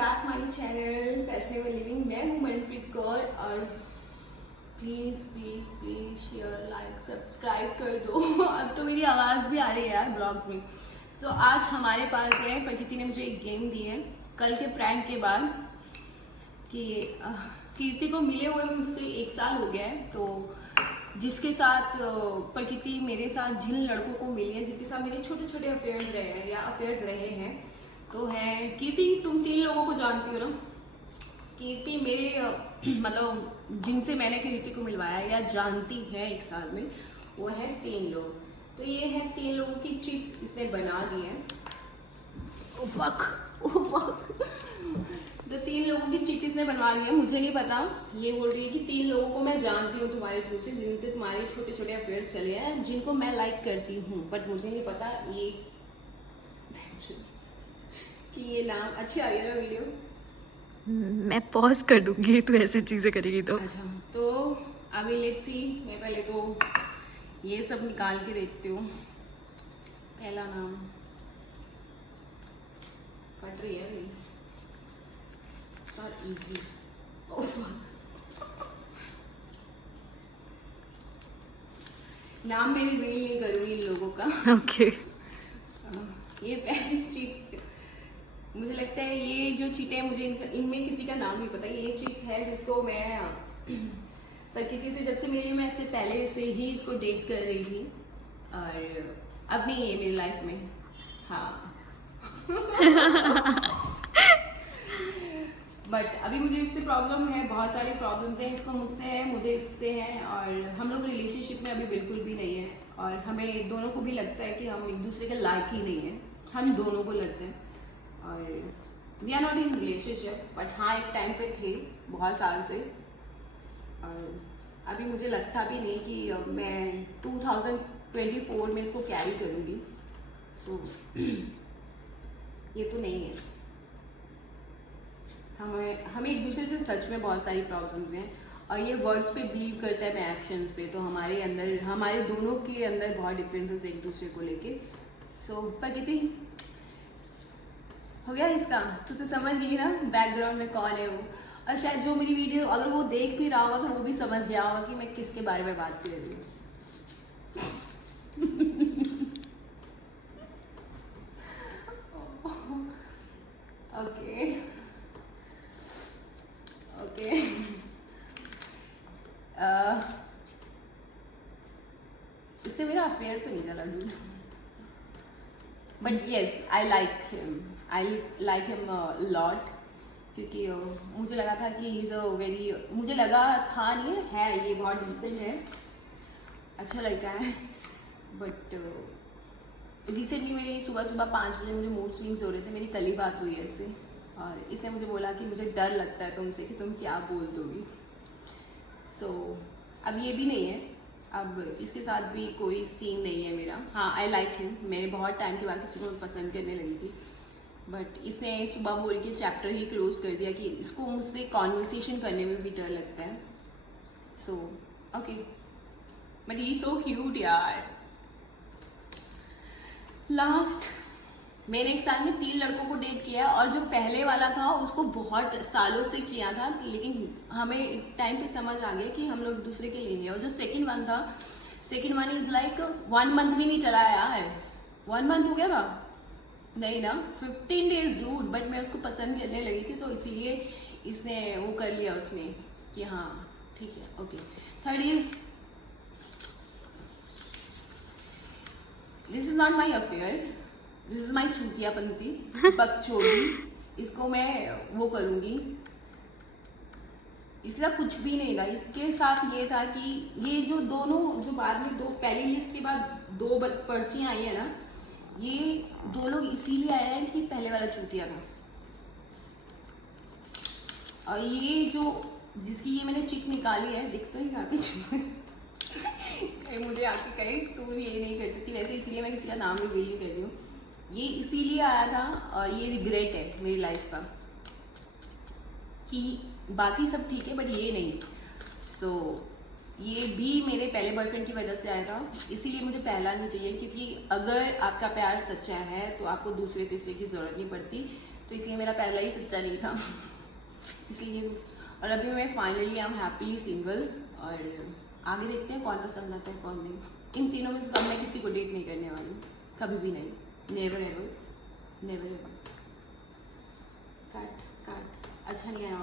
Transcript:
Back my channel fashionable living. मैं हूँ मनप्रीत कौर और please please please share like subscribe कर दो। अब तो मेरी आवाज़ भी आ रही है यार ब्लॉग में। सो आज हमारे पास है, प्रकृति ने मुझे एक गेम दी है कल के प्रैंक के बाद कि कीर्ति को मिले हुए मुझसे 1 साल हो गया है। तो जिसके साथ प्रकृति मेरे साथ जिन लड़कों को मिली है, जिनके साथ मेरे छोटे छोटे अफेयर्स रहे हैं या अफेयर्स रहे हैं, तो है कीर्ति। तुम 3 लोगों को जानती हो ना। कीर्ति मेरे मतलब जिनसे मैंने कीर्ति को मिलवाया या जानती है 1 साल में, वो है 3 लोग। तो ये है 3 लोगों की चिट्स इसने बना दी है। तो 3 लोगों की चिट इसने बनवा ली है। मुझे नहीं पता, ये बोल रही है कि 3 लोगों को मैं जानती हूँ तुम्हारे थ्रू से, जिनसे तुम्हारे छोटे छोटे अफेयर्स चले हैं, जिनको मैं लाइक करती हूँ, बट मुझे नहीं पता ये कि ये नाम। अच्छी आ रही है ना वीडियो? मैं पॉज कर दूंगी तू ऐसी चीजें करेगी तो। अच्छा, तो अभी लेट्स सी। मैं पहले तो ये सब निकाल के देखती हूँ। पहला नाम फट रही है मेरी, नॉट इजी। नाम मैं रिवील नहीं करूँगी इन लोगों का। ओके ये पहली चीट, मुझे लगता है ये जो चीट है, मुझे इनमें किसी का नाम नहीं पता। ये चीट है जिसको मैं प्रकृति से जब से मिली, मैं इससे पहले से ही इसको डेट कर रही थी और अब नहीं है मेरी लाइफ में। हाँ बट अभी मुझे इससे प्रॉब्लम है, बहुत सारी प्रॉब्लम्स हैं। इसको मुझसे है, मुझे इससे है, और हम लोग रिलेशनशिप में अभी बिल्कुल भी नहीं है। और हमें दोनों को भी लगता है कि हम एक दूसरे के लायक ही नहीं है, हम दोनों को लगता है। और we are not in relationship, but हाँ एक टाइम पे थे बहुत साल से। और अभी मुझे लगता भी नहीं कि मैं 2024 में इसको कैरी करूँगी। सो ये तो नहीं है। हमें एक दूसरे से सच में बहुत सारी प्रॉब्लम्स हैं, और ये वर्ड्स पे बिलीव करता है, मैं एक्शंस पे। तो हमारे दोनों के अंदर बहुत डिफरेंसेस एक दूसरे को लेके। सो प्रकृति हो गया इसका, तो समझ गई ना बैकग्राउंड में कौन है वो। और शायद जो मेरी वीडियो अगर वो देख भी रहा होगा तो वो भी समझ गया होगा कि मैं किसके बारे में बात कर रही हूँ। ओके ओके इससे मेरा अफेयर तो नहीं चला dude, but yes I like him lot. क्योंकि मुझे लगा था कि इज़ अ वेरी, मुझे लगा था नहीं है, ये बहुत डिसेंट है, अच्छा लड़का है। बट रिसेंटली मेरी सुबह सुबह 5 बजे मुझे मूड स्विंग्स हो रहे थे। मेरी कल ही बात हुई है इससे, और इसने मुझे बोला कि मुझे डर लगता है तुमसे कि तुम क्या बोल दोगी। सो अब ये भी नहीं है, अब इसके साथ भी कोई सीन नहीं है मेरा। हाँ आई लाइक हिम, मैंने बहुत टाइम के बाद किसी को पसंद करने लगी थी, बट इसने सुबह बोल के चैप्टर ही क्लोज कर दिया कि इसको मुझसे कॉन्वर्सेशन करने में भी डर लगता है। So okay, but he so cute यार। लास्ट मैंने 1 साल में 3 लड़कों को डेट किया, और जो पहले वाला था उसको बहुत सालों से किया था, लेकिन हमें एक टाइम पे समझ आ गया कि हम लोग एक दूसरे के लिए नहीं है। और जो सेकंड वन था, second one is like 1 month भी नहीं चला यार। 1 मंथ हो गया था नहीं ना, 15 डेज डूड, बट मैं उसको पसंद करने लगी थी, तो इसीलिए इसने वो कर लिया उसने कि हाँ ठीक है okay. Third is, this is not my affair, this is my चूतियापंती बकचोदी। इसको मैं वो करूँगी, इसके साथ कुछ भी नहीं था। इसके साथ ये था कि ये जो दोनों, जो बाद में 2 पहली लिस्ट के बाद 2 पर्चियाँ आई है ना, ये 2 लोग इसीलिए आए हैं कि पहले वाला चूतिया था। और ये जो जिसकी ये मैंने चिट निकाली है, दिख तो नहीं रहा पीछे मुझे आके कहे तू ये नहीं कर सकती, वैसे इसीलिए मैं किसी का नाम रिवील नहीं कर रही हूँ। ये इसीलिए आया था, और ये रिग्रेट है मेरी लाइफ का कि बाकी सब ठीक है बट ये नहीं। सो ये भी मेरे पहले बॉयफ्रेंड की वजह से आया था, इसीलिए मुझे पहला नहीं चाहिए। क्योंकि अगर आपका प्यार सच्चा है तो आपको दूसरे तीसरे की ज़रूरत नहीं पड़ती। तो इसलिए मेरा पहला ही सच्चा नहीं था इसलिए और अभी मैं finally I am happy single और आगे देखते हैं कौन पसंद आता है कौन नहीं। इन तीनों में से अब मैं किसी को डेट नहीं करने वाली, कभी भी नहीं, नेवर एवर नेवर एवर। काट काट अच्छा नहीं आया।